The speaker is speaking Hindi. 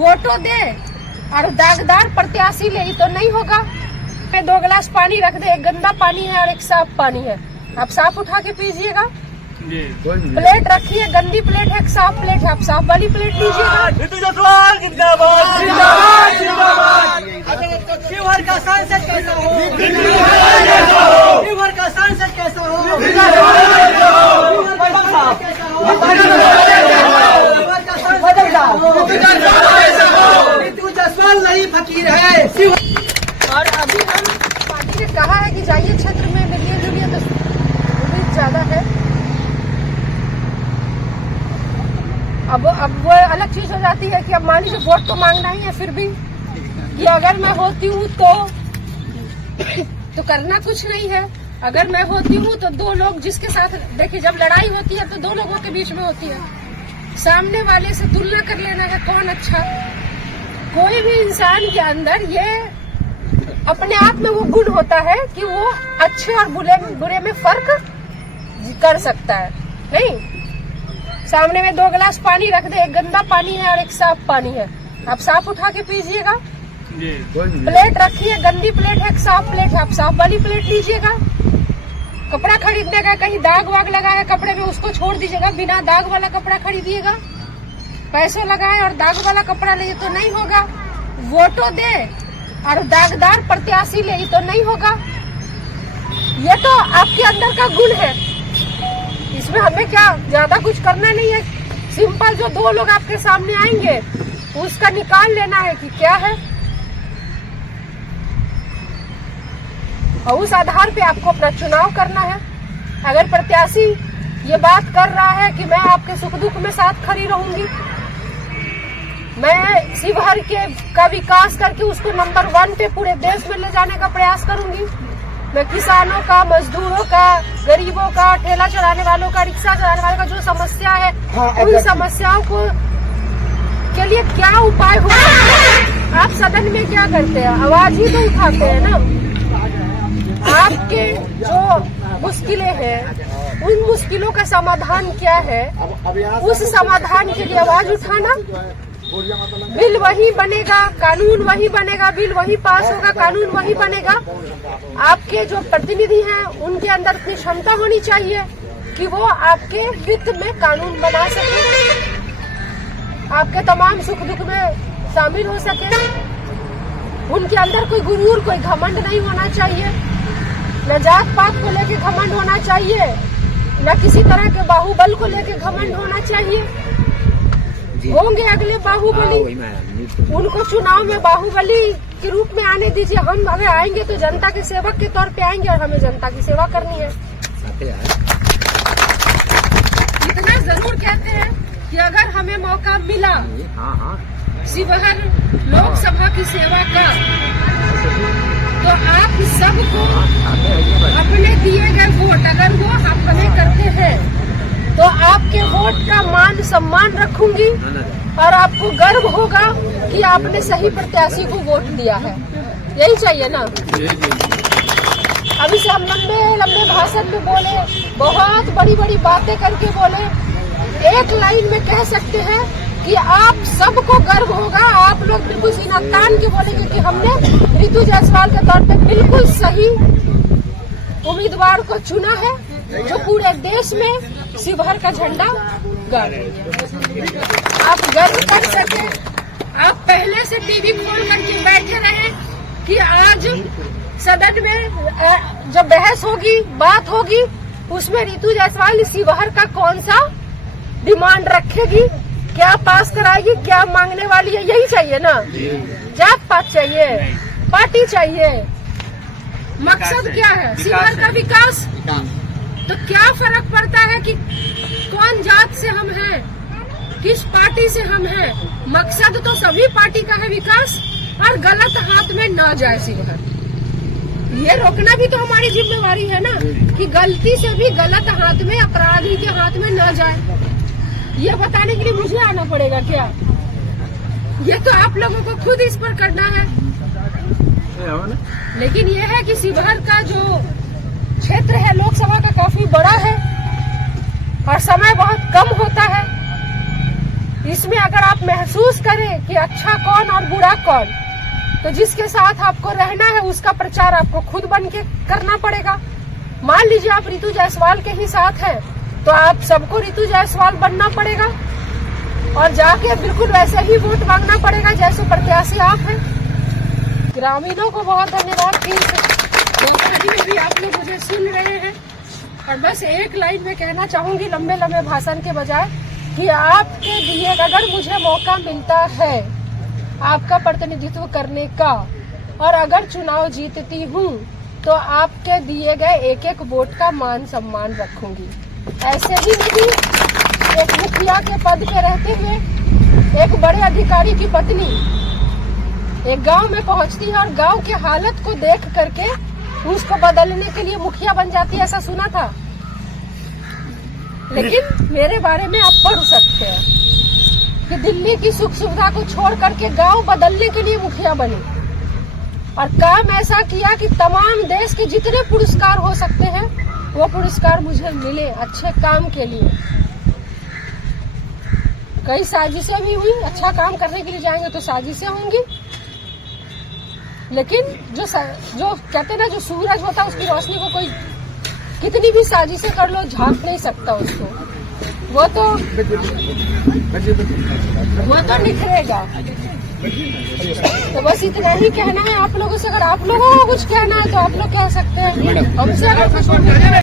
वोटो दे और दागदार प्रत्याशी ले, तो नहीं होगा। 2 गिलास पानी रख दे, एक गंदा पानी है और एक साफ पानी है, आप साफ उठा के पीजिएगा। प्लेट रखी है, गंदी प्लेट है, एक साफ प्लेट है, आप साफ वाली प्लेट लीजिएगा। रितु जायसवाल जिंदाबाद जिंदाबाद जिंदाबाद। शिवहर का सांसद कैसा हो, शिवहर का सांसद कैसा हो, रितु जायसवाल नहीं फकीर है। और अभी हम पार्टी ने कहा है कि जाइए क्षेत्र में मिलिए जुलिए, तो उम्मीद ज्यादा है। अब वो अलग चीज हो जाती है कि अब मान लीजिए वोट तो मांगना ही है, फिर भी कि अगर मैं होती हूँ तो करना कुछ नहीं है। अगर मैं होती हूँ तो 2 लोग जिसके साथ, देखिए जब लड़ाई होती है तो 2 लोगों के बीच में होती है, सामने वाले से तुलना कर लेना है कौन अच्छा। कोई भी इंसान के अंदर ये अपने आप में वो गुण होता है कि वो अच्छे और बुरे में फर्क कर सकता है। नहीं, सामने में 2 गिलास पानी रख दे, एक गंदा पानी है और एक साफ पानी है, आप साफ उठा के पीजिएगा। प्लेट रखी है, गंदी प्लेट है, एक साफ प्लेट है, आप साफ वाली प्लेट लीजिएगा। कपड़ा खरीदने का कहीं दाग वाग लगा है कपड़े में, उसको छोड़ दीजिएगा, बिना दाग वाला कपड़ा खरीदिएगा। पैसे लगाए और दाग वाला कपड़ा ले, तो नहीं होगा। वोटो दे और दागदार प्रत्याशी ले, तो नहीं होगा। ये तो आपके अंदर का गुण है, इसमें हमें क्या ज्यादा कुछ करना नहीं है। सिंपल जो 2 लोग आपके सामने आएंगे उसका निकाल लेना है कि क्या है, और उस आधार पे आपको अपना चुनाव करना है। अगर प्रत्याशी ये बात कर रहा है कि मैं आपके सुख दुख में साथ खड़ी रहूंगी, मैं शिवहर का विकास करके उसको नंबर 1 पे पूरे देश में ले जाने का प्रयास करूंगी, मैं किसानों का, मजदूरों का, गरीबों का, ठेला चलाने वालों का, रिक्शा चलाने वालों का जो समस्या है, उन समस्याओं को के लिए क्या उपाय हो। आप सदन में क्या करते हैं, आवाज ही तो उठाते हैं ना। आपके जो मुश्किलें हैं, उन मुश्किलों का समाधान क्या है, उस समाधान के लिए आवाज उठाना। बिल वही बनेगा, कानून वही बनेगा, बिल वही पास होगा, कानून वही बनेगा। आपके जो प्रतिनिधि हैं उनके अंदर इतनी क्षमता होनी चाहिए कि वो आपके हित में कानून बना सके, आपके तमाम सुख दुख में शामिल हो सके। उनके अंदर कोई गुरूर, कोई घमंड नहीं होना चाहिए, न जात पात को लेके घमंड होना चाहिए, न किसी तरह के बाहुबल को लेके घमंड होना चाहिए। होंगे अगले बाहुबली, उनको चुनाव में बाहुबली के रूप में आने दीजिए। हम अगर आएंगे तो जनता के सेवक के तौर पे आएंगे और हमें जनता की सेवा करनी है। इतना जरूर कहते हैं कि अगर हमें मौका मिला शिवहर लोकसभा की सेवा का, तो आप सबको अपने दिए गए वोट, अगर वो हमें करते हैं तो आपके वोट का मान सम्मान रखूंगी और आपको गर्व होगा कि आपने सही प्रत्याशी को वोट दिया है। यही चाहिए ना। अभी से हम लंबे लंबे भाषण में बोले, बहुत बड़ी बड़ी बातें करके बोले, एक लाइन में कह सकते हैं कि आप सबको गर्व होगा। आप लोग बिल्कुल सीना तान के बोलेंगे कि हमने रितु जायसवाल के तौर पे बिल्कुल सही उम्मीदवार को चुना है, जो पूरे देश में शिवहर का झंडा गाड़े। आप गर्व कर सके। आप पहले से टीवी खोल करके बैठे रहे कि आज सदन में जब बहस होगी, बात होगी, उसमें रितु जायसवाल शिवहर का कौन सा डिमांड रखेगी, क्या पास कराएगी, क्या मांगने वाली है। यही चाहिए ना। जात पात चाहिए, पार्टी चाहिए, मकसद क्या है, शिवहर का विकास। तो क्या फर्क पड़ता है कि कौन जात से हम हैं, किस पार्टी से हम हैं। मकसद तो सभी पार्टी का है विकास, और गलत हाथ में न जाए शिवहर। ये रोकना भी तो हमारी जिम्मेवारी है ना, कि गलती से भी गलत हाथ में, अपराधी के हाथ में न जाए। ये बताने के लिए मुझे आना पड़ेगा क्या? ये तो आप लोगों को खुद इस पर करना है। लेकिन ये है कि शिवहर का जो क्षेत्र है लोकसभा का काफी बड़ा है और समय बहुत कम होता है, इसमें अगर आप महसूस करें कि अच्छा कौन और बुरा कौन, तो जिसके साथ आपको रहना है उसका प्रचार आपको खुद बन के करना पड़ेगा। मान लीजिए आप रितु जायसवाल के ही साथ हैं, तो आप सबको रितु जायसवाल बनना पड़ेगा और जाके बिल्कुल वैसे ही वोट मांगना पड़ेगा जैसे प्रत्याशी आप हैं। ग्रामीणों को बहुत धन्यवाद फिर से, भी आप लोग मुझे सुन रहे हैं। और बस एक लाइन में कहना चाहूंगी लंबे लंबे भाषण के बजाय कि आपके लिए अगर मुझे मौका मिलता है आपका प्रतिनिधित्व करने का और अगर चुनाव जीतती हूँ तो आपके दिए गए एक एक वोट का मान सम्मान रखूंगी। ऐसे ही नहीं, एक मुखिया के पद पे रहते हुए एक बड़े अधिकारी की पत्नी एक गांव में पहुंचती है और गांव की हालत को देख करके उसको बदलने के लिए मुखिया बन जाती है, ऐसा सुना था। लेकिन मेरे बारे में आप पढ़ सकते हैं कि दिल्ली की सुख सुविधा को छोड़ करके गांव बदलने के लिए मुखिया बनी और काम ऐसा किया कि तमाम देश के जितने पुरस्कार हो सकते हैं वो पुरस्कार मुझे मिले अच्छे काम के लिए। कई साजिशें भी हुई, अच्छा काम करने के लिए जाएंगे तो साजिशें होंगी, लेकिन जो कहते हैं ना, जो सूरज होता है उसकी रोशनी को कोई कितनी भी साजिशें कर लो झांक नहीं सकता उसको, वो तो निखरेगा। तो बस इतना ही कहना है आप लोगों से। अगर आप लोगों को कुछ कहना है तो आप लोग कह सकते हैं, हमसे अगर कुछ